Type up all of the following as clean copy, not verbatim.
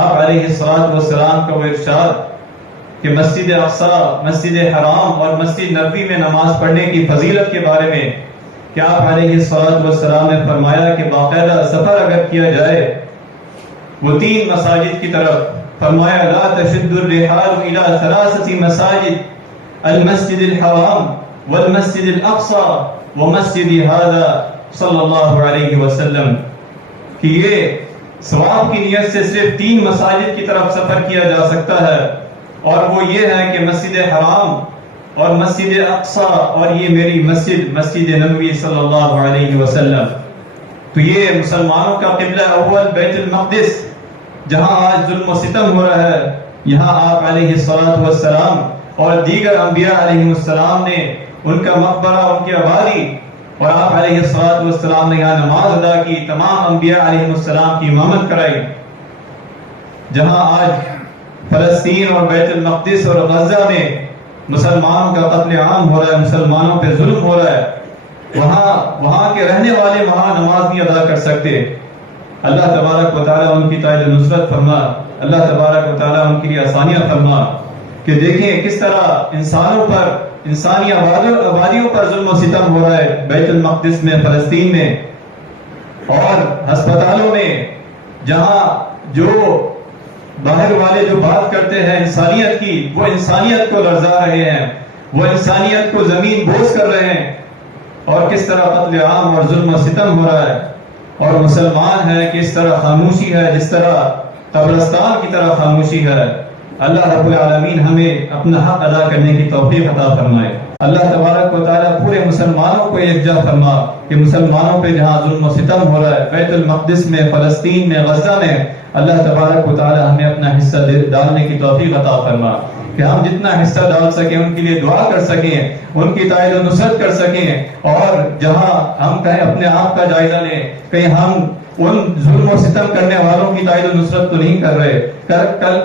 آپ علیہ الصلوۃ والسلام کا وہ ارشاد کہ مسجد اقصی، مسجد حرام اور مسجد نبوی میں نماز پڑھنے کی فضیلت کے بارے میں کہ آپ علیہ الصلوۃ والسلام نے فرمایا کہ باقاعدہ سفر اگر کیا جائے وہ 3 مساجد کی طرف، فرمایا لا تشد الرحال الى 3 مساجد المسجد الحرام والمسجد الاقصى ومسجد هذا صلی اللہ علیہ وسلم، کہ یہ ثواب کی نیت سے صرف 3 مساجد کی طرف سفر کیا جا سکتا ہے، اور وہ یہ ہے کہ مسجد حرام اور مسجد اقصی اور یہ میری مسجد، مسجد نبوی صلی اللہ علیہ وسلم۔ تو یہ مسلمانوں کا قبلہ اول بیت المقدس، جہاں آج ظلم و ستم ہو رہا ہے، یہاں آپ علیہ الصلوۃ والسلام اور دیگر انبیاء علیہ السلام نے ان کا مقبرہ، ان کی آبادی، اور آپ علیہ الصلوۃ والسلام نے یہاں نماز ادا کی، تمام انبیاء علیہ السلام کی امامت کرائی۔ جہاں آج فلسطین اور بیت المقدس اور غزہ میں مسلمانوں کا قتل عام ہو رہا ہے، مسلمانوں پہ ظلم ہو رہا ہے، وہاں کے رہنے والے وہاں نماز نہیں ادا کر سکتے۔ اللہ تبارک و تعالیٰ ان کی تائید نصرت فرما، اللہ تبارک و تعالیٰ ان کے لیے آسانیاں فرما کہ دیکھیں کس طرح انسانوں پر، انسانی آبادیوں پر ظلم و ستم ہو رہا ہے بیت المقدس میں، فلسطین میں، اور ہسپتالوں میں، جہاں جو باہر والے جو بات کرتے ہیں انسانیت کی، وہ انسانیت کو لرزا رہے ہیں، وہ انسانیت کو زمین بوس کر رہے ہیں، اور کس طرح قتل عام اور ظلم و ستم ہو رہا ہے، اور مسلمان ہے کہ اس طرح خاموشی ہے جس طرح قبرستان کی طرح خاموشی ہے۔ اللہ رب العالمین ہمیں اپنا حق ادا کرنے کی توفیق عطا فرمائے۔ اللہ تبارک و تعالیٰ پورے مسلمانوں کو یکجا فرما کہ مسلمانوں پہ جہاں ظلم و ستم ہو رہا ہے بیت المقدس میں، فلسطین میں، غزہ میں، اللہ تبارک و تعالیٰ ہمیں اپنا حصہ ڈالنے کی توفیق عطا فرما کہ ہم جتنا حصہ ڈال سکیں، ان کے لیے دعا کر سکیں، ان کی تائید و نصرت کر سکیں، اور جہاں ہم کہیں اپنے آپ کا جائزہ لیں، کہیں ہم ان ظلم و ستم کرنے والوں کی تائید و نصرت تو نہیں کر رہے،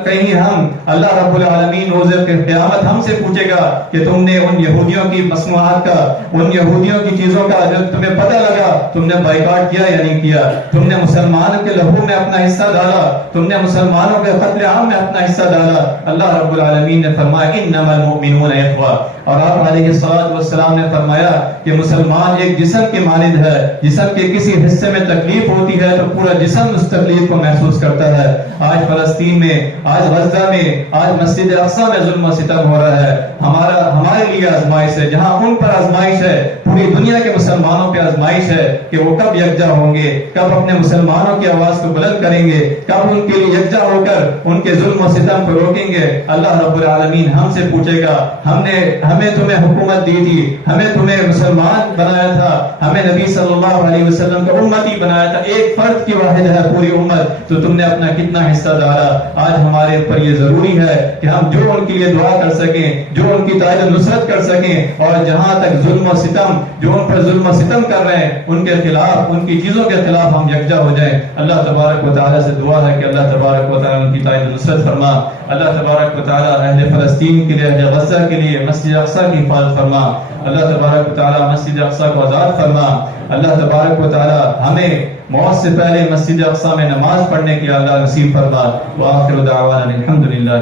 کہیں ہم، اللہ رب العالمین روز قیامت ہم سے پوچھے گا کہ تم نے ان یہودیوں کی مصنوعات کا، ان یہودیوں کی چیزوں کا جو تمہیں پتہ لگا، تم نے بائیکاٹ کیا یا نہیں کیا؟ تم نے مسلمانوں کے لہو میں اپنا حصہ ڈالا، تم نے مسلمانوں کے قتل عام میں اپنا حصہ ڈالا؟ اللہ رب العالمین نے فرمایا انما المؤمنون اخوہ، اور آپ علیہ الصلوۃ والسلام نے فرمایا کہ مسلمان ایک جسم کے مانند ہے، جسم کے کسی حصے میں تکلیف ہوتی ہے تو پورا جسم اس تکلیف کو محسوس کرتا ہے۔ آج فلسطین میں، آج غزہ میں، آج مسجد اقصی میں ظلم و ستم ہو رہا ہے، ہمارے لیے آزمائش ہے، جہاں ان پر آزمائش ہے، پوری دنیا کے مسلمانوں پہ آزمائش ہے کہ وہ کب یکجا ہوں گے، کب اپنے مسلمانوں کی آواز کو بلند کریں گے، کب ان کے لیے یکجا ہو کر ان کے ظلم و ستم کو روکیں گے۔ اللہ رب العالمین ہم سے پوچھے گا، ہمیں تمہیں حکومت دی تھی، ہمیں تمہیں مسلمان بنایا تھا، ہمیں نبی صلی اللہ علیہ وسلم کا امتی بنایا تھا، ایک فرد کی واحد ہے پوری امت، تو تم نے اپنا کتنا حصہ ڈالا؟ آج ہمارے اوپر یہ ضروری ہے کہ ہم جو ان کے لیے دعا کر سکیں، جو ان کی تائید و نصرت کر سکیں، اور جہاں تک ظلم و ستم، جو ان پر ظلم و ستم کر رہے ہیں ان کے خلاف، ان کی چیزوں کے خلاف ہم یکجا ہو جائیں۔ اللہ تبارک و تعالیٰ سے دعا ہے کہ اللہ تبارک و تعالیٰ ان کی تائید و نصرت فرما۔ اللہ تبارک و تعالیٰ اہل فلسطین کے لیے، اہل غزہ کے لیے مسجد اقصی کی حفاظت فرما۔ اللہ تبارک و تعالیٰ مسجد اقصی کو آزاد فرما۔ اللہ تبارک و تعالیٰ ہمیں موت سے پہلے مسجد اقصی میں نماز پڑھنے کی اللہ نصیب فرما۔ وآخر دعوانا الحمدللہ۔